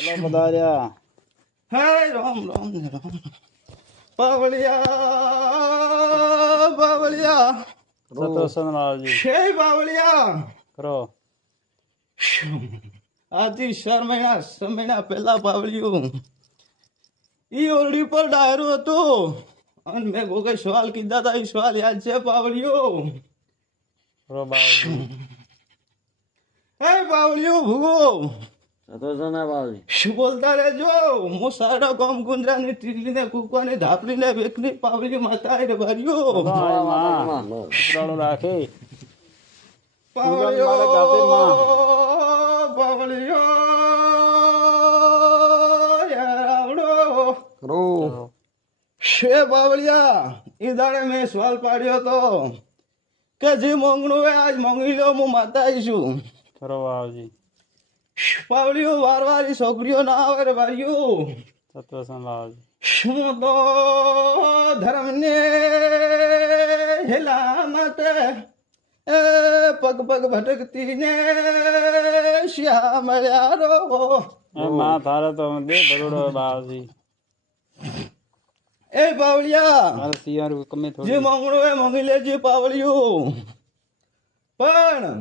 ચલો પધાર્યા. હે રામ રામ ને રામ. બાવળિયા બાવળિયા સતોષન લાલજી છે બાવળિયા. કરો. આજથી 6 મહિના પહેલા બાવળિયું ઈ ઓરડી પર ડાયરો હતો અને મેં કોઈ સવાલ કીધા હતા. એ સવાલ યાદ છે બાવળિયો? કરો બાવજી. હે બાવળિયો ભૂગો સતોષન બાવજી. શું બોલતા રહેજો. હું સારા ગામ ગુંજરાની ટીલીને કૂકવાની ધાપડીને વેકની પાવલી માતા રે બારીઓ ઉપરાળો રાખી. પાવળિયો મારે પાવળિયો યાર આવડો કરો. છે બાવળિયા. એ દાડે મેં સવાલ પાડ્યો હતો કે જે મોંઘણું હોય આજ મોંઘી લો, હું માતા આવીશું. કરો બાવજી. પાવળિયો વારવારી છોકરીઓ ના આવે રે બારીઓ. સતોષન લાલજી. શું તો ધર્મને હેલા માટે એ પગ પગ ભટકતી ને શ્યામળ્યા રો. એ માં તારે તો દે ભરોડો બાવજી. એ પાવળિયા મારે સિયાર કમે જે થોડી. મોંઘણું એ મોંઘી લેજે પાવળિયું. પણ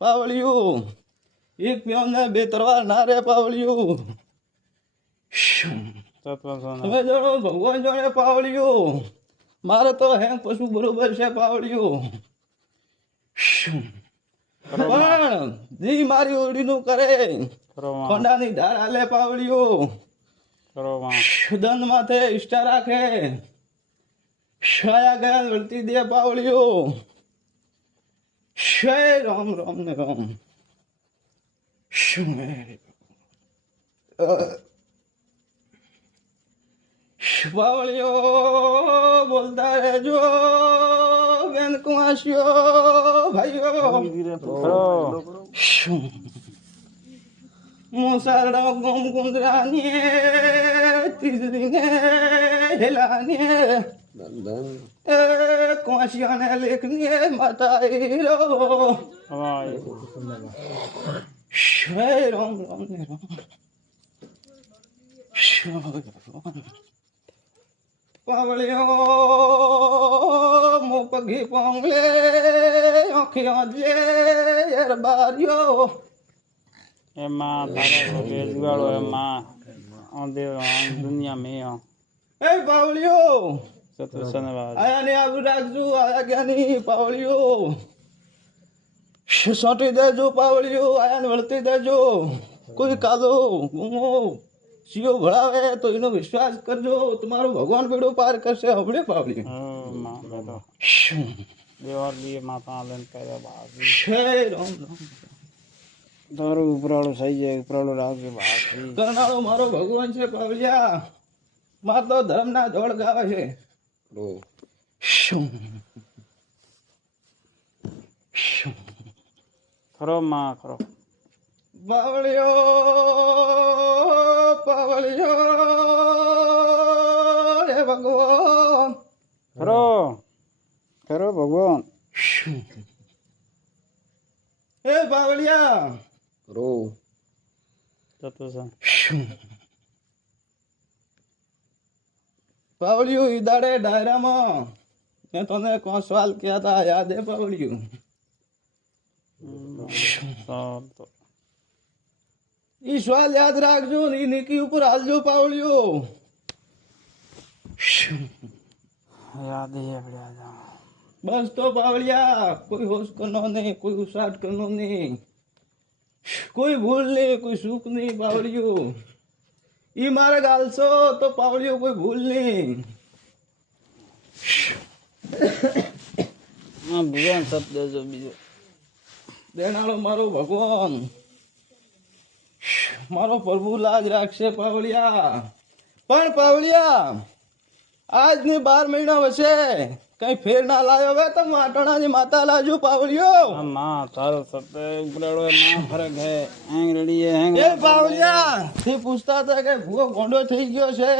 પાવળિયું એક પ્યોને બે તરવાર ના રે પાવળિયું. સતોષન તમે જાણો ભગવાન જાણે પાવળિયું. મારે તો હે પશુ બરોબર છે પાવળિયું. પણ જી મારી ઓડીનું કરે કરો માં. ખોંડાની ધાર હાલે પાવળિયું. કરો માં. દંડ માથે ઈષ્ટા રાખે છાયા ગયા વળતી દે પાવળિયું. જય રામ રામ ને રામ. શું પાવળિયો બોલતા રહેજો બેન કુમાસીઓ ભાઈઓ. કરો. શું મુસારડો ગોમ કુંદરાની તીજરીને હેલાની એ કોશિયાને લેખની માતા હીરો. જય રામ રામ ને રામ. પાવળિયો મો પગી પોંગલે આંખિયો જે યાર બારીઓ. એ માં તારે તો બે જુગાડો એ માં ઓંધે દુનિયા મેં એ પાવળિયો સતોષન બાવજી. આયા ને આવું રાખજો. આયા ગયા નહીં પાવળિયો. સોટી દેજો પાવળિયો. આયા ને વળતી દેજો. કોઈ કાલો ગુમો સીઓ ભળાવે તો એનો વિશ્વાસ કરજો. તમારો ભગવાન બેડો પાર કરશે. હમણે પાવળી માં બેઠો દેવાર લીએ માતા લઈને કર્યા બાવજી. જય રામ રામ. તારું ઉપરાળો થઈ જાય. ઉપરાળો રાખજે બાવજી. કરનાળો મારો ભગવાન છે પાવળિયા. માર તો ધર્મના જોડ ગાવે છે. શું શું ખરો માં ખરો. પાવળિયો પાવળિયો રે ભગવાન. ખરો ખરો ભગવાન. એ પાવળિયા સતોષન. પાવળિયું ઈ દાડે ડાયરામાં મેં તને કોણ સવાલ કર્યા હતા યાદ હે પાવળિયું? ઈ સવાલ યાદ રાખજો ને ઈ નીકી ઉપર હાલજો પાવળિયું. યાદ હે આપણે બસ તો પાવળિયા કોઈ હોશ કરનો નહીં, કોઈ ઉસાટ કરનો નહીં, કોઈ ભૂલ નહીં, કોઈ સુખ નહીં પાવળિયું. ઈ મારે ગાલશો તો પાવળિયું કોઈ ભૂલ નહીં. ભગવાન સત દેજો બીજો. દેનાળો મારો ભગવાન મારો પ્રભુ લાજ રાખશે પાવળિયા. પણ પાવળિયા આજની 12 મહિના વચ્ચે કઈ ફેર ના લાયો હવે તો માટણાની માતા લાજો પાવળિયો. માં તારો સત ઉપરાળો માં ફરક હે. હેંગ રેડી હે હેંગ. એ પાવળિયા થી પૂછતા હતા કે ભૂવો ગોંડો થઈ ગયો છે.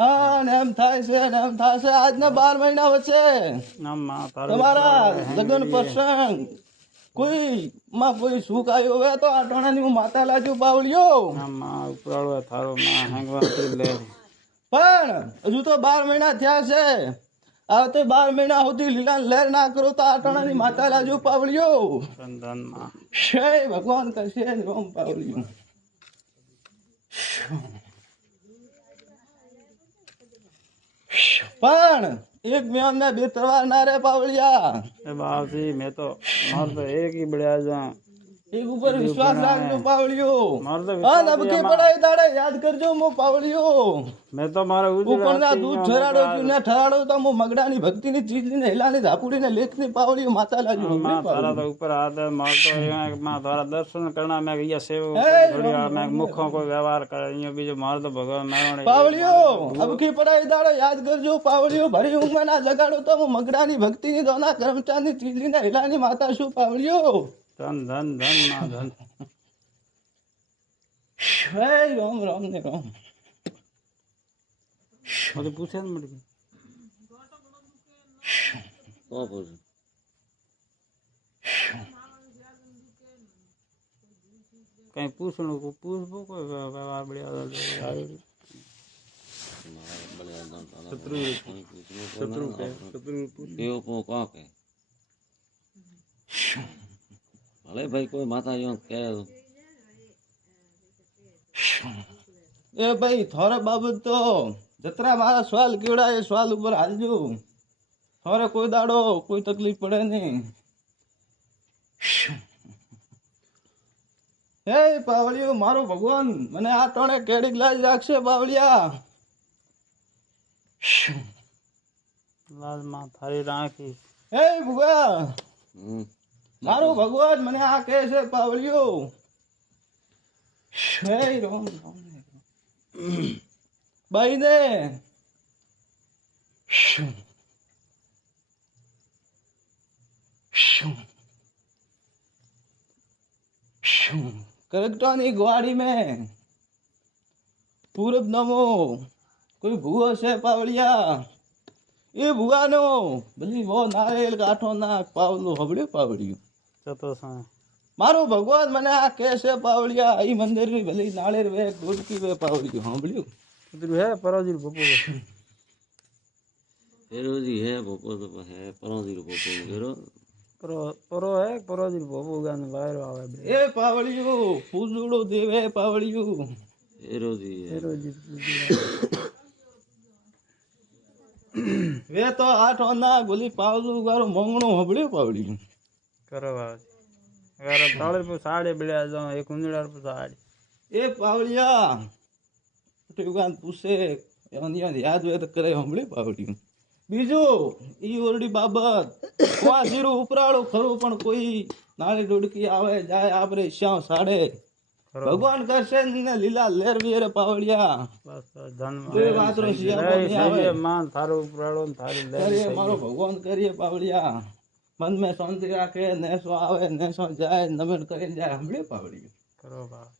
હા ને એમ થાય છે ને એમ થાય છે. આજના 12 મહિના વચ્ચે ના માં તારો તમારા લગ્ન પ્રસંગ કોઈ માં કોઈ સુખ આવ્યો હવે તો આટોણાની હું માતા લાજુ પાવળિયો આ માં ઉપરાળો થારો માં હેંગવાથી લે પણ હજુ તો 12 મહિના થયા છે આ તો 12 મહિના સુધી લીલા લહેર ના કરો તો આટોણાની માતા લાજુ પાવળિયો ધન માં જય ભગવાન કરશે રોમ પાવળિયો પણ એક મેં ને બે તરવાર ના રે પાવળિયા એ બાપજી મેં તો માર તો એક ही બળ્યા જા એક ઉપર વિશ્વાસ રાખજો પાવળિયો માર તો હા નબકી પડાય દાડે યાદ કરજો મો પાવળિયો મેં તો મારે ઉપરના દૂધ ઠરાડો છું ને ઠરાડો તો મો મગડાની ભક્તિની ચીજની હેલાની ધાપુડીને લેખની પાવળિયો માતા લાજો માં તારા તો ઉપર આદે માર તો માં તારા દર્શન કરના મેં અહીંયા સેવ થોડી મેં મુખો કોઈ વ્યવહાર કરે અહીંયા બીજો માર તો ભગવાન નારાયણ પાવળિયો અબકી પડાય દાડે યાદ કરજો પાવળિયો ભરી ઊંઘમાં ના જગાડો તો મો મગડાની ભક્તિની દોના કર્મચારની ચીજની હેલાની માતા શું પાવળિયો ધન ધન ધન માં ધન હે રામ રામ ને રામ મને પૂછે ને મળી કઈ પૂછணும் પૂછવું કોઈ વ્યવહાર બળ્યા શત્રુ શત્રુ કે ભલે ભાઈ કોઈ માતા યો કે એ ભાઈ થોરે બાબત તો જતરા મારા સવાલ કેવડા એ સવાલ ઉપર હાલજો થોરે કોઈ દાડો કોઈ તકલીફ પડે નહીં હે પાવળિયો મારો ભગવાન મને આ ત્રણે કેડી લાજ રાખશે પાવળિયા લાલ માં થારી રાખી હે ભુગા મારો ભગવાન મને આ કહે છે પાવળિયો હે રામ રામ બાઈ ને करकटानी ग्वाड़ी में पूरब नमो कोई भूआ से पावड़िया ये भूआ नो भली वो नारियल काठो ना पावलो हबड़े पावड़ियो चतो सा मारो भगवान मने आ कैसे पावड़िया ई मंदिर री भली नाळेर वे गोडकी वे पावड़ियो हांबड़ियो किधर है परोजी भोपो हेरोजी है भोपो तो है परोजी भोपो हेरो परो है परोजी भोपो गान बाहर आवे ए पावड़ियो फूलड़ो देवे पावड़ियो हेरोजी वे तो आठ ना गोली पावलू गारो मोंगणो हबड़ियो पावड़ियो करो बाबा अगर ताळे पे साड़े बिड़ा जाओ एक उंदड़ार पे साड़ी ए पावड़िया टेगान पूछे यानिया याद वे तो करे हमले पावड़ियो बीजो ई ओरडी बाबत कोआ जीरो उपराळो खरो पण कोई नाली डोडकी आवे जाए आपरे श्याम साड़े भगवान करसे ने लीला लेर वीरे पावड़िया बस धन कोई बात रो सिया नहीं आवे मान थारो उपराळो थारी ले करिए मारो भगवान करिए पावड़िया मन में शांति राखे नेसो आवे नेसो जाए नमन करे जाए हमले पावड़ियो करो बाबा